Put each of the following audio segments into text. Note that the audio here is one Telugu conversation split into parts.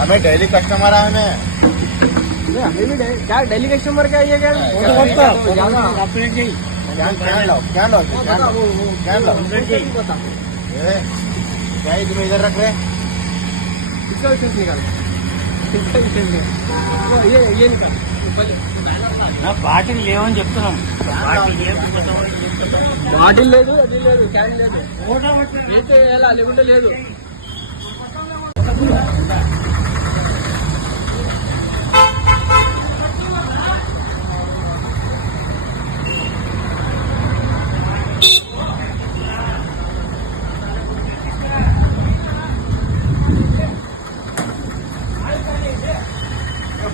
हमें डेली कस्टमर है हमें क्या डेली कस्टमर का ये क्या क्या तुम्हें इधर रख रहे ये निकाल బాటిల్ లేవని చెప్తున్నాం. బాటిల్ లేదు, అది లేదు, క్యాన్ లేదు, లేకుంటే లేదు.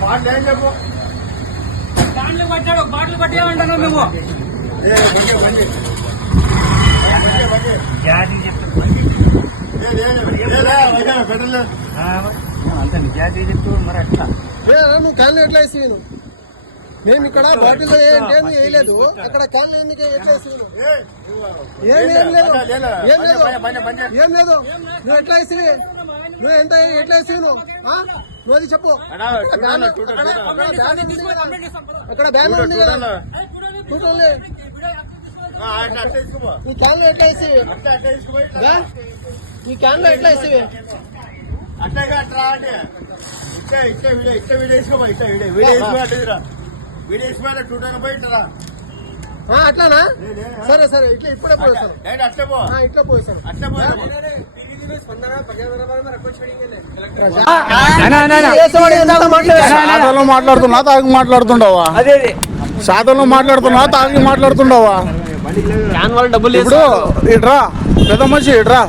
బాటిల్ చెప్పు పట్టాడు, బాటిల్ పట్టేయమంటాను మేము. అంత నిజాయితీ చెప్తూ మరి అట్లా నువ్వు క్యాన్లు ఎట్లా వేసి మేము ఇక్కడ బాటిల్ వేయలేదు, అక్కడ క్యాన్లు ఎందుకు ఎట్లా వేసి ఏం లేదు, ఏం లేదు. నువ్వు ఎట్లా వేసి నువ్వు ఎంత ఎట్లా వేసి నువ్వు అది చెప్పు. అక్కడ బ్యానర్ ఉంది కదా, చూడండి. ఈ క్యాన్లో ఎట్లా వేసి ఈ క్యాన్లో ఎట్లా వేసి అట్లానా? సరే సరే, ఇట్లా ఇప్పుడే పోయిస్తాను, ఇట్లా పోయిస్తాను. సాధనలో మాట్లాడుతున్నా తాగి మాట్లాడుతుండవా? సాధనలో మాట్లాడుతున్నా తాగి మాట్లాడుతుండవా? ఇప్పుడు ఇట్రా పెద్ద మనిషి, ఇట్రా.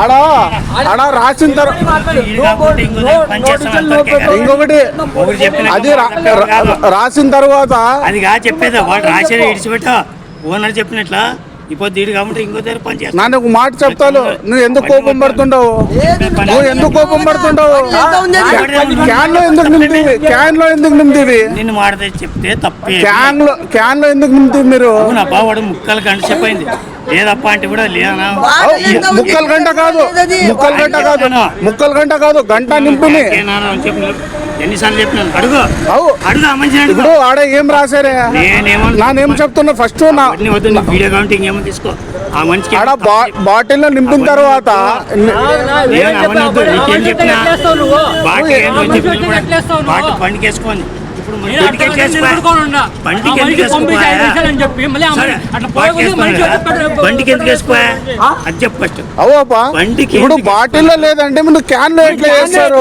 ఆడ రాసిన తర్వాత ఇంకొకటి అది రాసిన తర్వాత అది చెప్పేదా వాడు రాసేది ఇడిచిపెట్టా ఓనర్ చెప్పినట్లా ఇప్పుడు దీడు కాబట్టి ఇంకో దగ్గర పని చేస్తా. నాన్న ఒక మాట చెప్తాను, నువ్వు ఎందుకు కోపం పడుతుండవు? నువ్వు ఎందుకు కోపం పడుతుండవు? క్యాన్ లో ఎందుకు నింపుతుంది? క్యాన్ లో ఎందుకు నింపుతుంది? నిన్ను మాట చెప్తే తప్పే. క్యాన్ లో ఎందుకు నింపుతుంది మీరు? అబ్బా వాడు ముక్కలు గంట చెప్పైంది లేదప్ప అంటే కూడా లేదా? ముక్కలు గంట కాదు, ముక్కలు గంట కాదు, గంట నింపుని. ఎన్నిసార్లు చెప్పినాను అడుగు మంచి. ఇప్పుడు ఆడ ఏం రాశారే? నానేం చెప్తున్నా ఫస్ట్ వీడియో కౌంటింగ్ ఏమో తీసుకో. ఆ మనిషికి ఆడ బాటిల్ నింపిన తర్వాత బండికి వేసుకోండి. బండికి ఎందుకు వేసుకోయా అది చెప్పు ఫస్ట్. బండికి ఇప్పుడు బాటిల్లో లేదంటే ముందు క్యాన్ లో ఎట్లా వేస్తారు?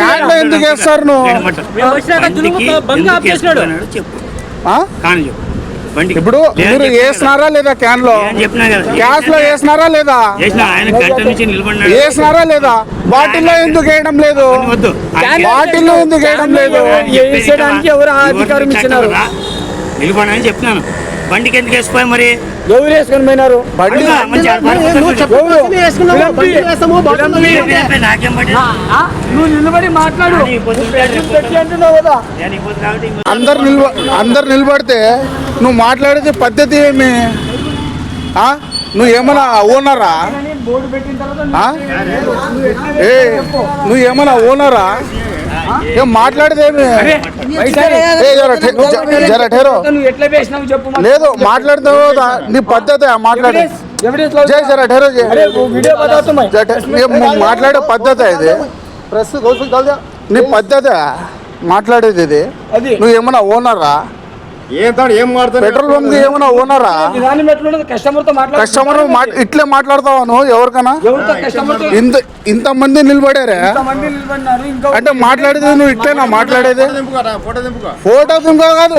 క్యాన్ లో ఎందుకు వేస్తారు? చెప్పు కానీ చెప్పు. ఇప్పుడు మీరు వేసినారా లేదా? క్యాన్ లో గ్యాస్ లో వేసినారా లేదా? వేసినారా లేదా? బాటిల్లో ఎందుకు వేయడం లేదు? బాటిల్లో ఎందుకు వేయడం లేదు? ఎవరు అధికారం ఇచ్చినారు? నిలబడని చెప్తున్నాను. బండికి ఎందుకు వేసిపోయా మరి? ఎవరు వేసుకొని పోయినారు? నాకేం పడి నువ్వు నిలబడి మాట్లాడు. అందరు నిలబడితే నువ్వు మాట్లాడేది పద్ధతి ఏమి? నువ్వు ఏమన్నా ఓనరా? నువ్వు ఏమన్నా ఓనరా? ఏం మాట్లాడేదేమి? లేదు మాట్లాడతావు, నీ పద్ధతి మాట్లాడే మాట్లాడే పద్ధతి ఇది, నీ పద్ధతి మాట్లాడేది ఇది. నువ్వు ఏమన్నా ఓనరా? పెట్రోల్ బంక్ ఏమన్నా ఓనరా? కస్టమర్ ఇట్లే మాట్లాడతావా నువ్వు ఎవరికైనా? ఇంతమంది నిలబడారా అంటే మాట్లాడేది నువ్వు ఇట్లేనా మాట్లాడేది? ఫోటో దింపో కాదు.